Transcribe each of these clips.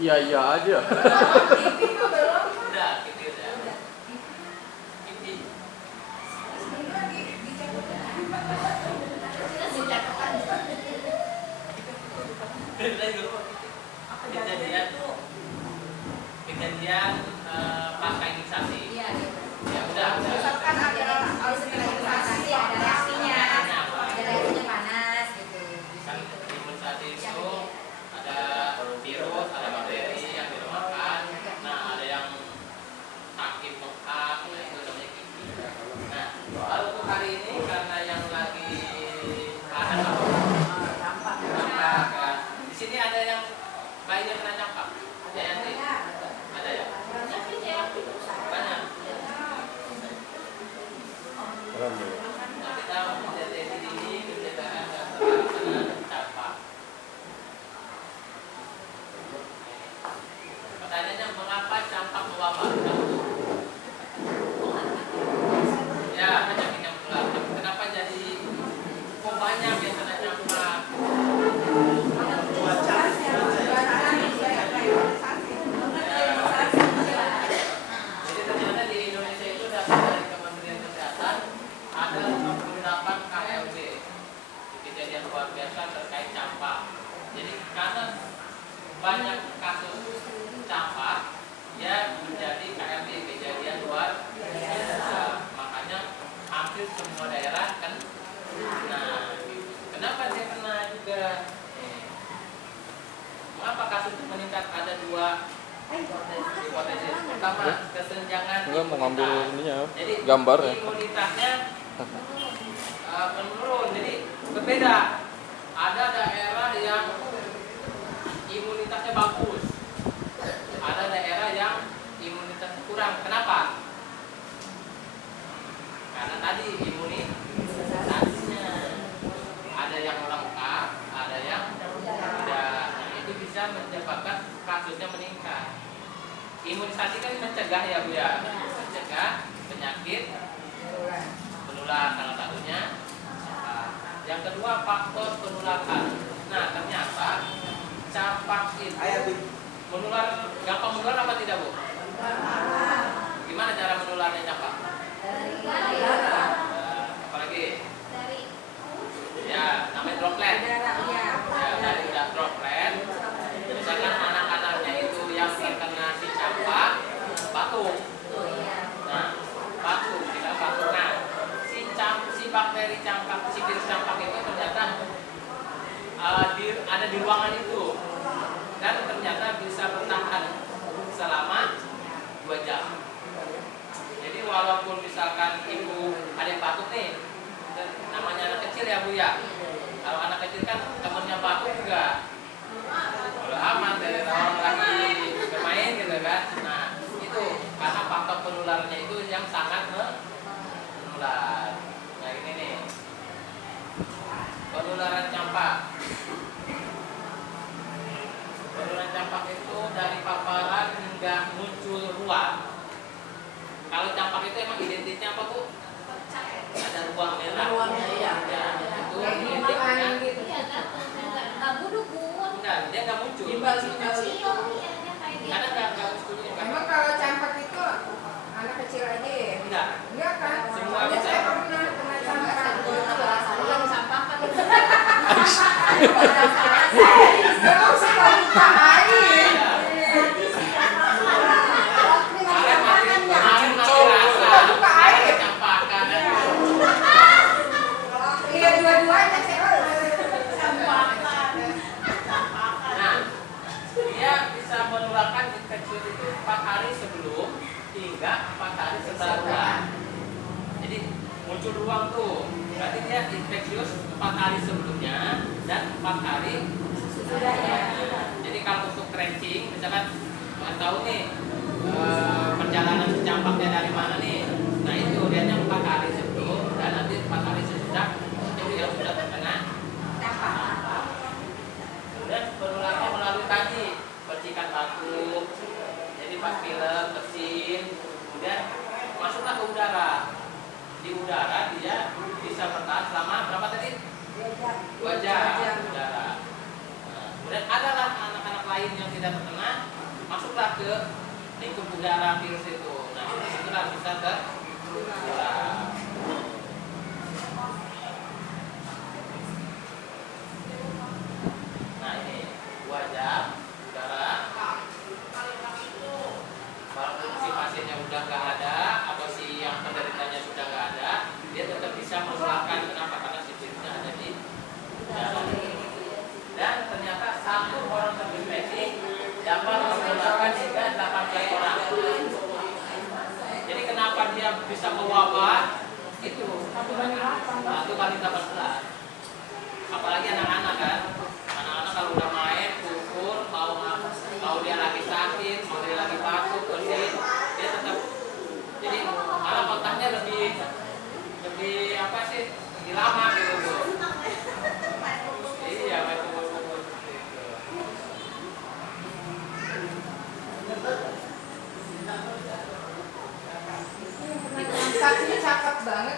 Iya iya aja. Kipi tuh belum. Udah, kipi udah. Kipi. Kejadian pasca imunisasi. Iya, Ya udah. misalkan ada harus imunisasi, ada reaksinya, Apa? ada reaksinya panas gitu. Kan imunisasi itu ada virus, ada bakteri yang dilemahkan. Nah, ada yang sakit bengkak, nah itu namanya kipi. Nah, lalu untuk hari ini karena yang lagi panas apa? Campak kan. Di sini ada yang bayinya kena campak. Ada yang tidak? Ada ya? Banyak. Nah, kita mendeteksi dini pencegahan dan penanganan campak. Pertanyaannya, mengapa campak mewabah? Ya, penyakit yang menular. Kenapa jadi kok banyak yang kena campak? Jadi ternyata di Indonesia itu data dari Kementerian Kesehatan ada 68 KLB kejadian luar biasa terkait campak. Jadi karena banyak kasus campak ya menjadi KLB kejadian luar biasa. Makanya hampir semua daerah kan. Nah, kenapa dia kena juga? Mengapa kasus itu meningkat? Ada dua hipotesis. Pertama, kesenjangan Enggak mau ngambil imunitas. ininya, Jadi gambar ya. imunitasnya menurun. Jadi berbeda. Ada daerah yang imunitasnya bagus. Ada daerah yang imunitasnya kurang. Kenapa? Karena tadi imunisasinya ada yang lengkap, ada yang tidak. Nah, itu bisa menyebabkan kasusnya meningkat. Imunisasi kan mencegah ya Bu ya, mencegah penyakit menular salah satunya. Yang kedua faktor penularan. Nah ternyata campak itu menular, gampang menular apa tidak Bu? Gimana cara menularnya campak? Apalagi? Ya namanya droplet. Ya dari droplet. Misalkan anak-anaknya itu yang terkena si campak batuk. Nah batuk, tidak batuk. Nah si bakteri campak, si virus campak itu ternyata ada di ruangan itu dan ternyata bisa bertahan selama 2 jam. Jadi walaupun misalkan ibu ada yang batuk nih, namanya anak kecil ya Bu ya. Kalau anak kecil kan temennya batuk juga kalau aman dari orang lagi bermain gitu kan. Nah itu karena faktor penularannya itu yang sangat menular. Nah ini nih penularan campak. Penularan campak itu dari paparan hingga muncul ruam. Kalau campak itu emang identiknya apa Bu? Ada ruam merah. Ya, itu identiknya. Enggak, dia nggak muncul. Karena nggak munculnya. Emang kalau campak itu anak kecil aja ya? Enggak. Enggak kan? Semua Soalnya bisa. saya pernah kena campak. Memang suka lupa air. Kemarin masih rasa Lupa air. campakan. Iya dua-duanya saya. Nah, dia bisa menularkan infeksi itu 4 hari sebelum hingga 4 hari setelah. Jadi muncul ruang tuh, berarti dia infeksius 4 hari sebelumnya dan 4 hari sesudahnya. Jadi kalau untuk tracing, misalkan nggak tahu nih perjalanan si campaknya dari mana nih. Nah itu lihatnya 4 hari sebelum dan nanti 4 hari sesudah itu dia sudah terkena campak. Kemudian penularannya melalui tadi percikan batuk, jadi pas pilek, bersin, kemudian masuklah ke udara. Di udara dia bisa bertahan selama berapa tadi? 2 jam udara. Nah, kemudian adalah anak-anak lain yang tidak terkena masuklah ke lingkup udara virus itu. Nah, disitulah bisa tertular. Nah, ini wajah udara. Walaupun si pasiennya udah nggak ada atau si yang penderitanya sudah nggak ada, dia tetap bisa menularkan. Kenapa? Karena si virusnya ada di udara. Dan ternyata satu orang terinfeksi dapat menularkan hingga 18 orang. Jadi kenapa dia bisa mewabah? Itu 1 kali 18. Apalagi anak-anak kan. Anak-anak kalau udah main, kukur, mau dia lagi sakit, mau dia lagi batuk, bersin, dia tetap. Jadi malah kontaknya lebih apa sih? Lebih lama gitu. Iya, betul. Saksinya cakep banget.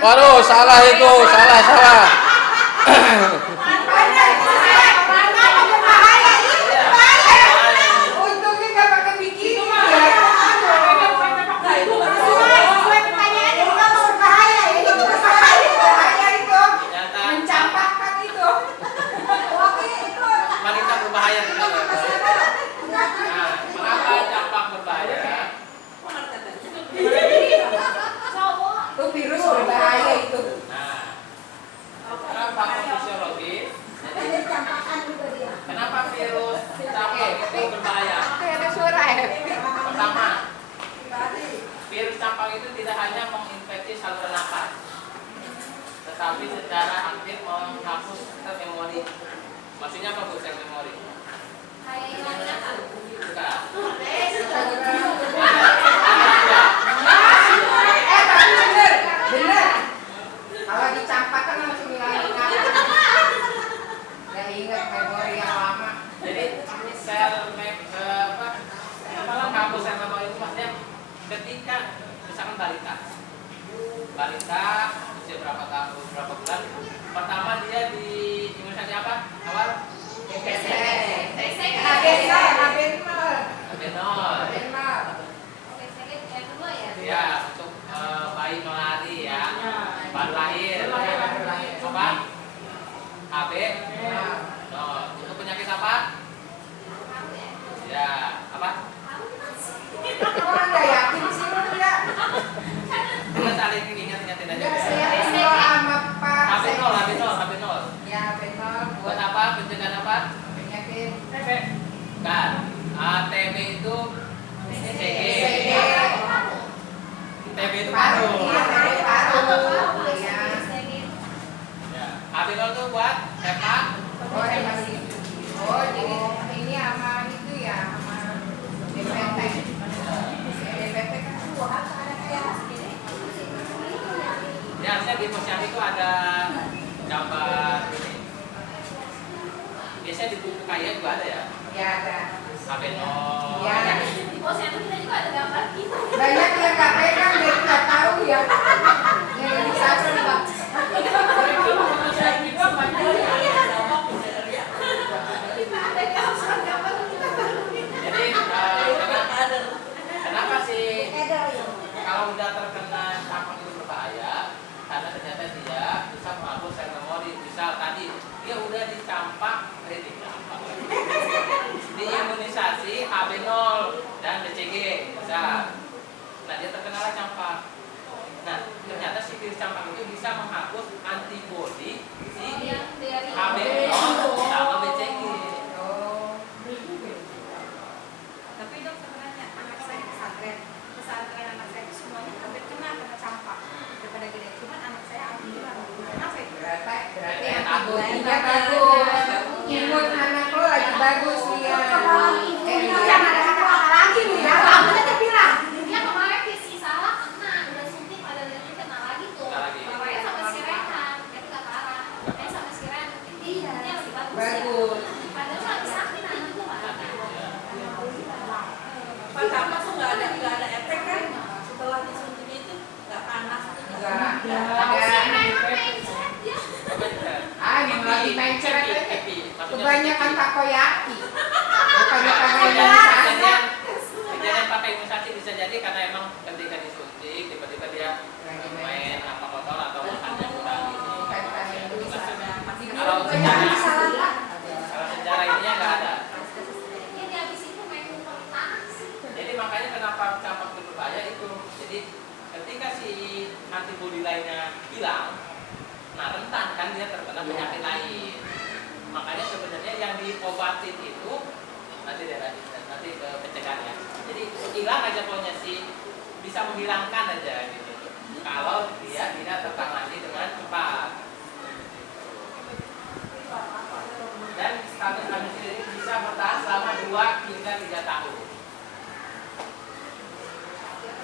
Waduh, salah itu, salah. Untungnya nggak pakai bikini ya. Bahaya itu. Mencampakkan itu. Wanita berbahaya. Nah, mengapa campak berbahaya? Itu virus berbahaya itu. Nah, kenapa fisiologis? Kenapa virus campak itu berbahaya? Kayak ada suara ya. Pertama, virus campak itu tidak hanya menginfeksi saluran nafas, tetapi secara aktif menghapus sel memori. Maksudnya apa bu sel memori? Bukan. Tapi bener. Kalau dicampakkan langsung ngilangin nggak ingat memori yang lama. Jadi menghapus sel memori itu maksudnya ketika misalkan balita usia berapa tahun, berapa bulan, pertama dia di imunisasi apa? Awal? Abenol. Ya, untuk bayi melari ya, baru lahir. Apa? AB. No. Untuk penyakit apa? Ya, apa? Orang nggak yakin sih lu ya. Kita saling ingat-ingatin aja. Saya benol sama Pak. Abenol. Ya benol Buat apa? Pencegahan apa? penyakit Kan. TB itu CG. TB itu paru. Iya, TB paru. Iya. Ya. Abenol itu buat hepa. Oh, hepatitis. Oh, jadi ini sama itu ya, sama DPT. DPT kan Ya, harusnya di posyandu itu ada gambar ini. Biasanya di buku kaya juga ada ya. ya ada. Abenol. Ya. Banyak yang nggak pegang jadi nggak tahu ya. Yang di sana Pak. Jadi kenapa sih kalau udah terkena campak itu berbahaya? Karena ternyata dia bisa menghapus sel memori. Misal tadi dia udah dicampak, diimunisasi AB0 dan BCG, misal. Nah dia terkena campak. Nah ternyata si virus campak itu bisa menghapus antibodi si AB0 sama BCG. Tapi dok sebenarnya anak saya pesantren anak saya itu semuanya hampir kena campak daripada gede. Cuman anak saya alhamdulillah kenapa itu? Berarti antibodinya bagus. Imun anak lo lagi bagus dia. Jangan ada kata-kata lagi nih ya. Kamu tadi bilang. Dia kemarin si salah kena, udah suntik ada lagi kena lagi tuh. Bapaknya sama si Rehan, itu gak parah. Saya sama si Rehan, dia lebih bagus ya. Bagus. Padahal lagi sakit anak tuh Pak. Pertama tuh nggak ada efek kan? Setelah disuntik itu nggak panas. Enggak. Si Rehan main set dia. Ah, yang lagi main ceret aja. Kebanyakan takoyaki. kejadian pakai imunisasi bisa jadi karena emang ketika disuntik tiba-tiba dia main apa kotor atau makannya kurang gitu. Kalau secara ininya nggak ada. Ini habis itu main kumpul tanah sih. Jadi makanya kenapa campak itu berbahaya itu. Jadi ketika si antibodi lainnya hilang, nah rentan kan dia terkena penyakit lain. Makanya sebenarnya yang diobatin itu nanti ke pencegahan ya. Jadi hilang aja pokoknya sih, bisa menghilangkan aja gitu. Kalau dia tidak tertangani dengan cepat. Dan status amnesia ini bisa bertahan selama 2 hingga 3 tahun.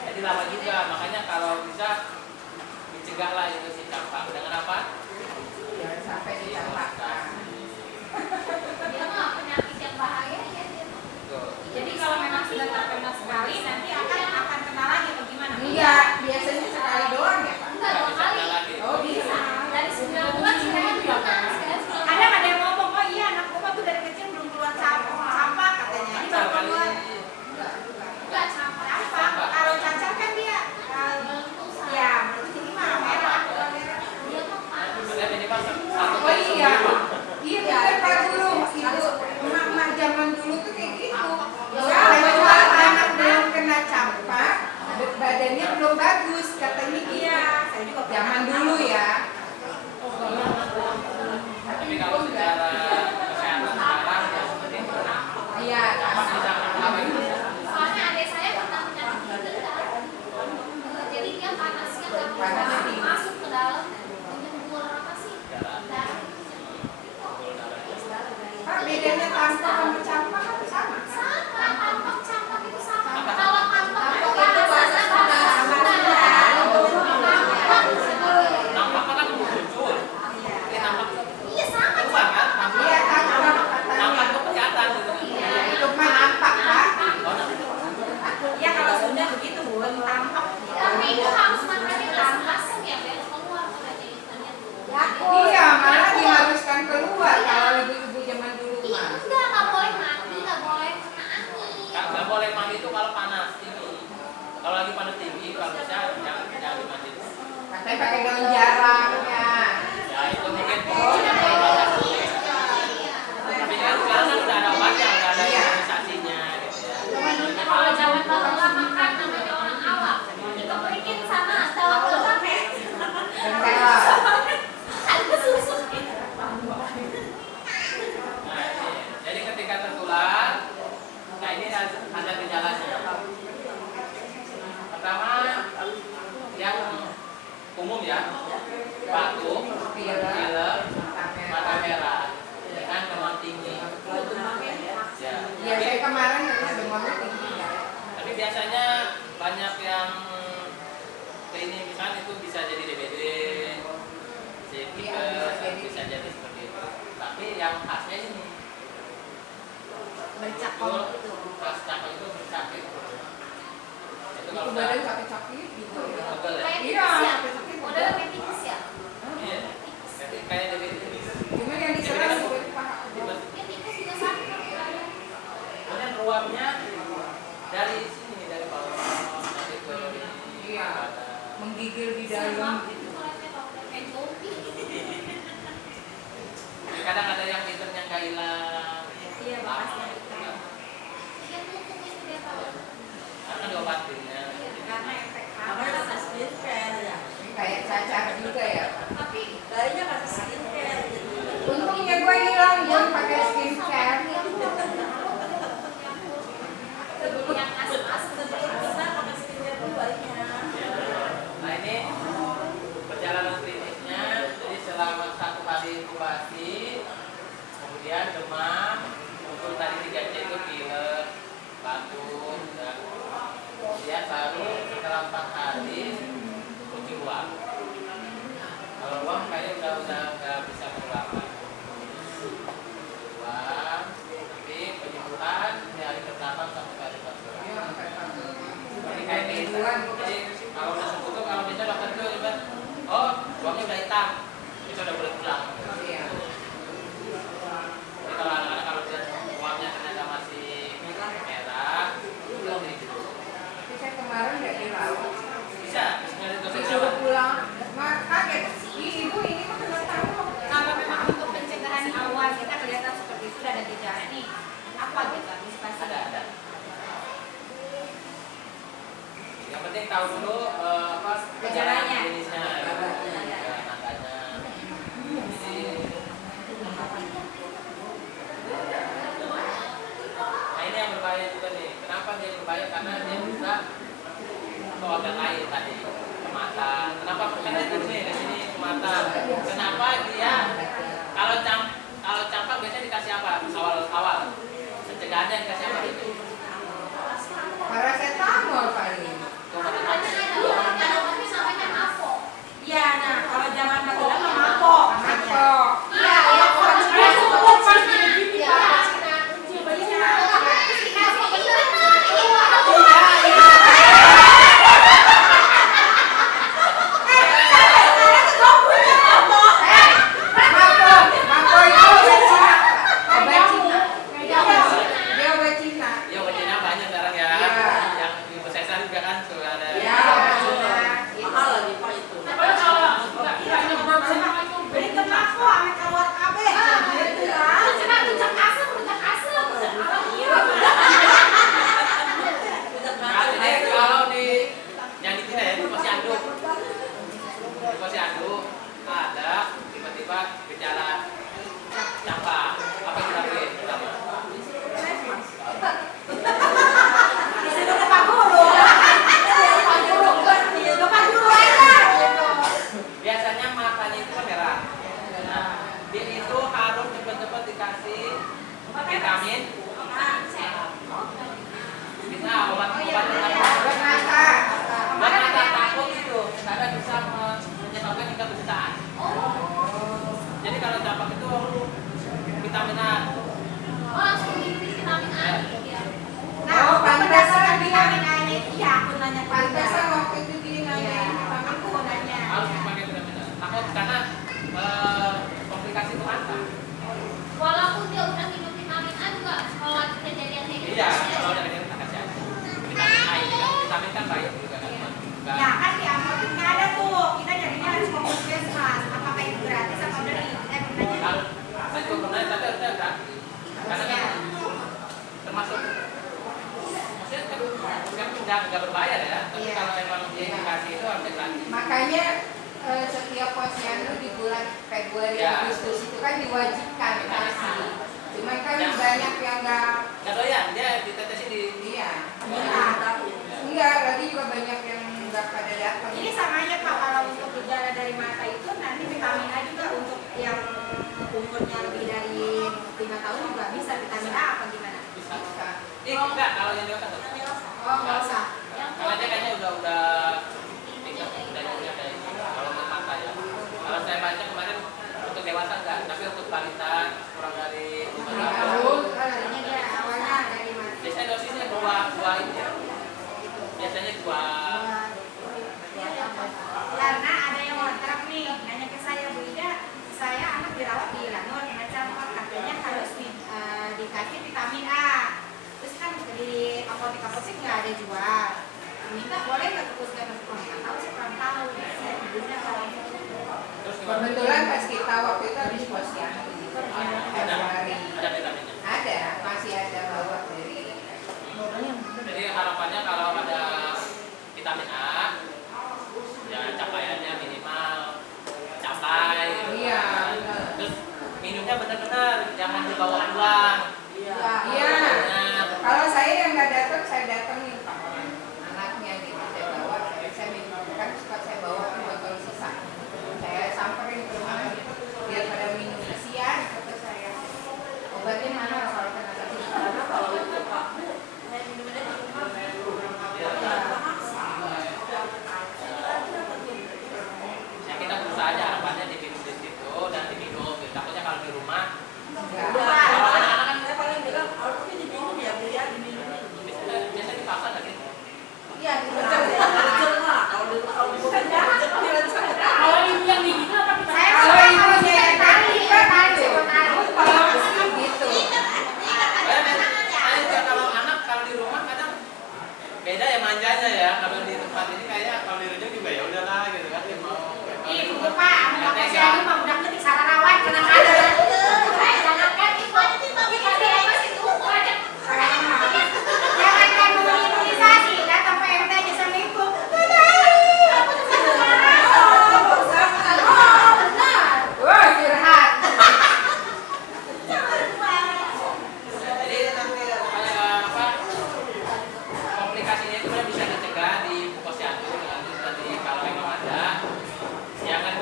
Jadi lama juga, makanya kalau bisa dicegahlah itu si campak dengan apa? Jangan sampai dicampakkan. Dia mah penyakit yang bahaya ya dia. Jadi kalau memang sudah terkena sekali nanti akan kena lagi bagaimana? Enggak, biasanya sekali doang ya Pak. Enggak 2 kali. Oh bisa. Dari 9 bulan sekarang juga kan. Kadang ada yang ngomong, oh iya anak gua tuh dari kecil belum keluar campak katanya. Ini baru keluar Enggak campak. campak. Kalau cacar kan dia ya berarti ini mah merah. Dia mah panas. Ada minimal satu Oh kali iya. sebelum. Iya betul Pak Guru. Itu emak-emak zaman dulu tuh kayak gitu. Ya, Kalau anak belum kena campak, badannya belum bagus katanya gitu. Iya, saya juga Zaman dulu ya. Tapi kalau secara kesehatan sekarang ya seperti itu. Iya. Campak bisa apa itu? Soalnya adik saya pernah penyakit gigi kan. Jadi dia panasnya Panasnya kan tinggi. masuk ke dalam menyembur apa sih? Darah. Darah. Pak bedanya campak sama campak kan sama kan? Sama, kampak campak itu sama. Apa? Kalau kampak itu Itu bahasa Sunda. Nampak kan muncul. Ini nampak Iya sama. keluar kan? Nampak. Iya campak Nampak katanya. itu kelihatan gitu. Iya, itu mah nampak Pak. Oh, nampak. ya kalau sudah begitu Bu, tampak. Tapi itu harus makannya langsung ya, biar keluar katanya intinya tuh. Iya, malah diharuskan keluar kalau ibu-ibu zaman dulu Iya, mah. nggak boleh mandi, nggak boleh kena angin. Nggak boleh mandi itu kalau panas tinggi. Kalau lagi panas tinggi, kalau bisa jangan dimandi. Katanya pakai daun jarangnya. Ya itu mungkin pokoknya kalau panas. Tapi kan sekarang kan udah ada obatnya, udah ada Iya. imunisasinya gitu ya. Kalau zaman bahula makan namanya orang awam. Kita berikin sama dalam apa? Dan kayak Ada susu. Nah, ini. Jadi ketika tertular, nah ini ada gejalanya. Pertama, yang umum ya, batuk, pilek, mata merah, dan demam tinggi. Ya. ya saya kemarin katanya demamnya tinggi ya. Tapi biasanya banyak yang klinik misalnya itu bisa jadi DBD, bisa jadi seperti itu. Tapi yang khasnya ini Bercak betul, khas campak itu bercakit. Itu Itu kalau badan udah sakit-sakit gitu ya. pegel ya. Kayak Iya, tikus ya. sakit-sakit. Modelnya kayak tikus ya. Iya. Kayak DBD. Cuma yang diserang itu paha. Kayak tikus juga sakit. Kemudian ruamnya dari sini, dari bawah nanti ke Iya. badan. Menggigil di Serem dalam. itu kulitnya kalau udah kayak zombie. Kadang ada yang internnya nggak hilang. Iya, bekasnya. Dia tutup itu dia tahu. Karena diobatin ya. Karena efek Namanya kata skincare ya. Kayak cacar juga ya. Tapi Kayaknya kata skincare. Untungnya gue hilang, gue pakai skincare. yang asam-asam Bisa pakai skincare dulu baiknya. Nah ini Jadi kalau campak itu vitamin A. Oh, langsung minum vitamin A gitu ya. Oh, pantesan dia vitamin A-nya iya, aku nanya ke pantesan Bunda. waktu itu dia nanya Aku nanya. Harus pakai vitamin A. Takut karena komplikasi itu apa? Walaupun dia udah minum vitamin A juga kalau lagi kejadian kayak gitu. Iya, kalau udah kejadian kita kasih aja. Vitamin A ini kan vitamin kan baik juga kan. Bukan. Ya kan di apotek nggak ada tuh. Kita jadinya harus ke puskesmas. Apakah itu gratis apa beli? Bundanya. Kalau saya juga pernah tapi harusnya gratis. Karena kan termasuk maksudnya kan nggak berbayar ya. Tapi Iya. kalau emang dia dikasih itu harusnya gratis. makanya setiap posyandu di bulan Februari Ya. Agustus itu kan diwajibkan kasih. Cuman kan Ya. banyak yang Nggak doyan, dia ditetesin di iya. Iya. Enggak, lagi juga banyak yang nggak pada datang. Ini sama aja Pak, kalau untuk gejala dari mata itu nanti vitamin A juga untuk yang umurnya lebih dari 5 tahun juga bisa vitamin A apa gimana? bisa. Enggak, kalau yang dewasa nggak. Oh, nggak usah. Karena dia kayaknya udah tingkat udah punya kayak gitu. Kalau untuk mata ya. Kalau saya baca kemarin untuk dewasa enggak, tapi untuk balita kurang dari 5 Lima tahun. tahun. Tadinya dia awalnya dari mata. Biasanya dosisnya dua ini ya. Biasanya dua. Karena ada yang ngontrak nih, nanya ke saya, Bu Ida, saya anak dirawat di Lanur dengan campak, katanya harus dikasih vitamin A. Terus kan di apotek-apotek nggak ada jual. Minta boleh nggak ke puskesmas? Nggak tahu, saya kurang tahu. Saya ibunya kalau Terus gimana? Kebetulan pas kita waktu itu habis posyandu di Februari. Ada vitaminnya. Ada, masih ada bawa dari. Jadi harapannya kalau ada vitamin A, ya capaiannya minimal capai. Gitu. Iya. Terus minumnya benar-benar, jangan dibawa pulang. Iya. Kalau saya yang nggak datang, saya datengin Pak. Anaknya gitu, saya bawa, saya minum kan suka saya bawa ke botol sisa. Saya samperin ke rumah biar pada minum kesian kata saya. Obatnya mana kalau kena sakit? Karena kalau itu Pak, saya minumnya di rumah. Ya kita berusaha aja harapannya diminum di situ dan diminum. Takutnya kalau di rumah Enggak. Kalau anak-anak kan saya paling bilang, kalau ini diminum ya beli ya diminum. biasanya dipaksa nggak sih? iya di Betul ya, urgent lah. Kalau bukan urgent, kira saya. Kalau ibu yang digigit apa kita? Saya Kalau kalau ibunya yang tadi kan ada. kalau Gitu. Kalau anak kalau di rumah kadang beda ya manjanya ya. Kalau di tempat ini kayak kalau di rumah juga ya udahlah gitu kan dia mau. Ih, Bu Pak, anak posyandu mah udah ngerti salah rawat kena ada. Jangankan itu apa sih itu aja. Jangan kan mau imunisasi, datang PMT aja sama ibu. Wah, curhat. Jadi apa komplikasinya itu kan bisa dicegah di posyandu nanti kalau memang ada jangan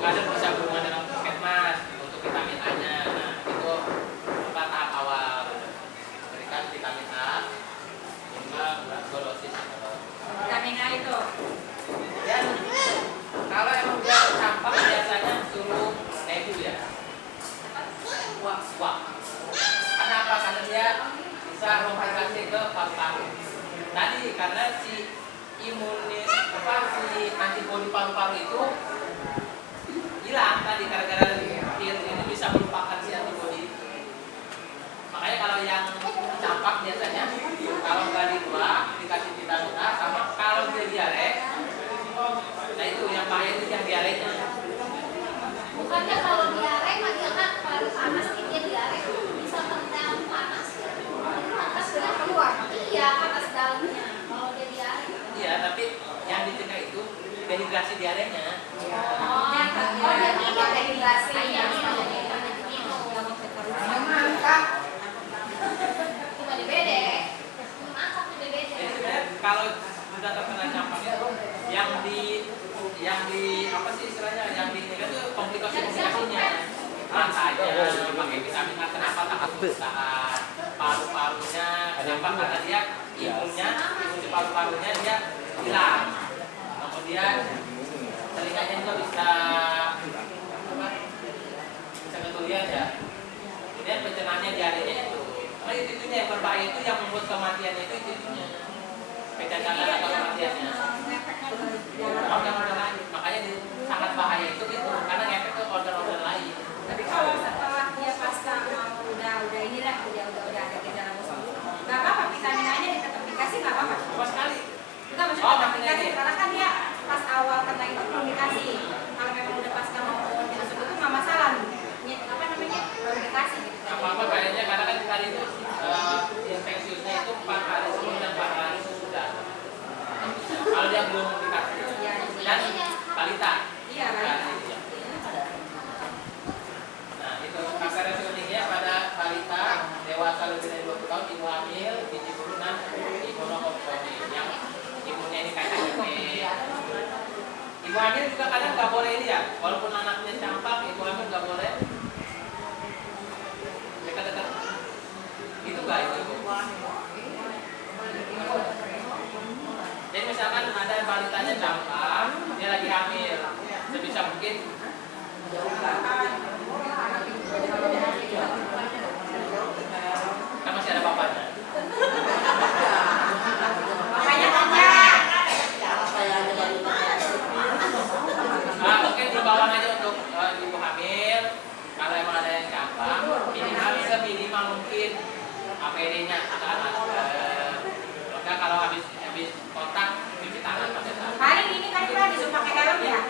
ada bisa berhubungan dengan puskesmas untuk vitamin A-nya. Nah itu apa tahap awal berikan vitamin A minimal dua dosis. Vitamin A itu. Dan kalau emang udah campak biasanya suruh nebu ya. Wah. Karena apa? Karena dia bisa komplikasi ke paru-paru. Tadi karena si si antibodi paru-paru itu hilang tadi gara-gara pil ini bisa melupakan si antibodi itu. Makanya kalau yang campak biasanya kalau nggak di luar dikasih vitamin A sama kalau dia diare. Nah itu yang bahaya itu yang diarenya. Bukannya kalau diare mah dia kan kalau panas dia diare bisa mental panas. Panas dia keluar. Iya, panas dalamnya. Kalau dia diare. Iya, tapi yang dicegah itu dehidrasi diarenya. Oh, dia minum dehidrasi. Iya, minum. Mangkak. Cuma DBD. Masak di DBD. Jadi sebenarnya kalau sudah terkena campak itu yang di apa sih istilahnya yang di itu komplikasinya saja pakai vitamin A kenapa takut perusahaan paru-parunya kenapa karena dia imun paru-parunya dia hilang kemudian telinganya juga bisa apa balita. Iya, balita. Nah, itu faktor resiko tingginya pada balita, dewasa lebih dari 20 tahun, ibu hamil, biji turunan, imunokompromi yang imunnya ini kayak gini. Ibu hamil juga kadang nggak boleh ini ya, walaupun anaknya campak, ibu hamil nggak boleh dekat-dekat. Itu nggak itu? Jadi misalkan ada balitanya campak, dia lagi hamil, sebisa mungkin kan masih ada bapaknya. Makanya banyak. Mungkin dibawa aja untuk ibu hamil. Kalau emang ada yang campak, minimal seminimal mungkin APD-nya ada masker. Kalau habis kontak cuci tangan pakai sabun. Paling ini kan kita disuruh pakai helm ya.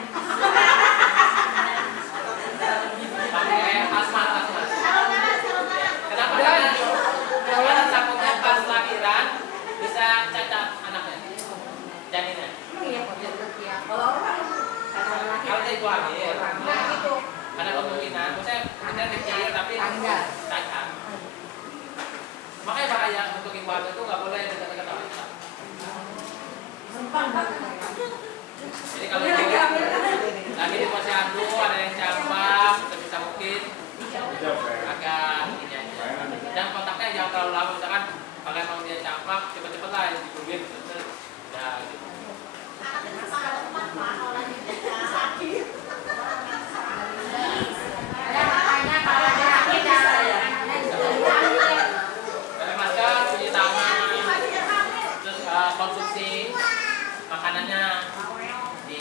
Pakai asmat. Kenapa? Karena takutnya pas lahiran bisa cacat anaknya, janinnya. Kalau dia ibu hamil, ada kemungkinan, maksudnya kita kecil tapi cacat. Makanya bahaya untuk ibu hamil itu nggak boleh dekat-dekat wanita. Jadi kalau lagi di posyandu ada yang campak, sebisa mungkin agak ini aja. Dan kontaknya jangan terlalu lama, misalkan kalau emang dia campak cepet-cepet lah dibubin, udah gitu. Anak dengan salah tempat, Pak.